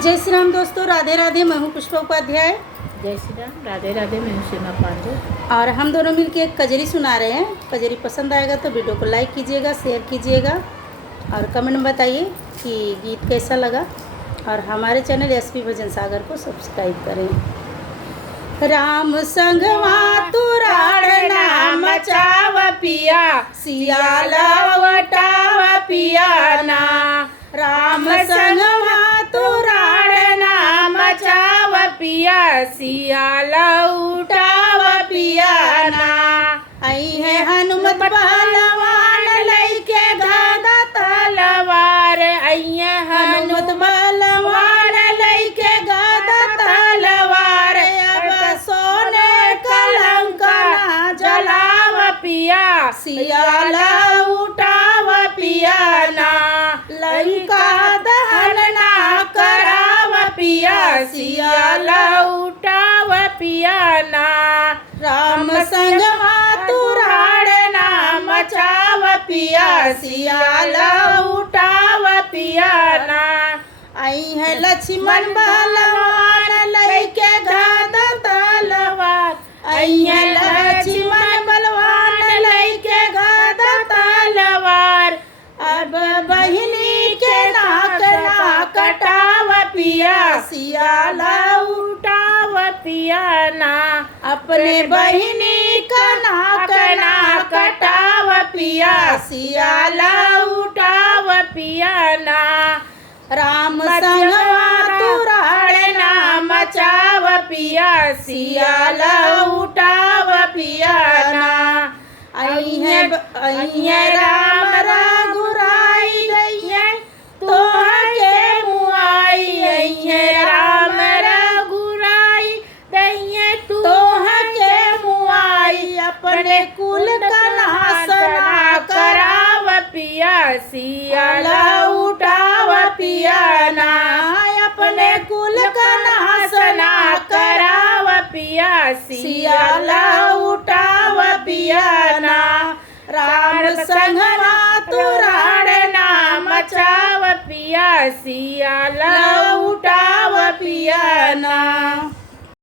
जय श्री राम दोस्तों, राधे राधे। मैं हूँ पुष्पा उपाध्याय। जय श्री राम, राधे राधे। मैं हूँ सीमा पांडे और हम दोनों मिलके एक कजरी सुना रहे हैं। कजरी पसंद आएगा तो वीडियो को लाइक कीजिएगा, शेयर कीजिएगा और कमेंट में बताइए कि गीत कैसा लगा। और हमारे चैनल एसपी भजन सागर को सब्सक्राइब करें। राम संगवा तुराड़ नाम मचाव पिया, सियाला वटाव पिया ना। राम संगवा तुराड़ नाम मचाव पिया, सियाला उठाव पिया ना। आई है हनुमत बलवान लइके गदा तलवार, आई है हनुमत बलवान लइके गदा तलवार। अब सोने कलंक ना जलाव पिया, सियाला उठाव पिया ना। लंका दहन ना कराव पिया, सियाला उठाव पिया ना। राम संगवा तुराड़ ना मचाव पिया, सियाला उठाव पिया ना। आई है लक्ष्मण बलवान लइके गदा तलवार, आई है लक्ष्मण बलवान लइके गदा तलवार। अब बहिनी के नाक ना कटाव पिया, सियाला उठाव पिया ना। अपने बहिनी का नाक ना कटाव पिया, सियाला उठाव पिया ना। राम संगवा तुराड़ ना मचाव पिया, सियाला उठाव पिया ना। आई है राम रघुराई गई तोहा के मुआई, आई है राम रघुराई गई तोहा के मुआई। अपने कुल का नाश ना कराव पिया, सियाला उठाव पिया ना। अपने कुल का नाश ना कराव पिया, सियाला उठाव पिया ना। राम संगवा तुराड़ ना मचाव पिया, सियाला उठाव पिया ना।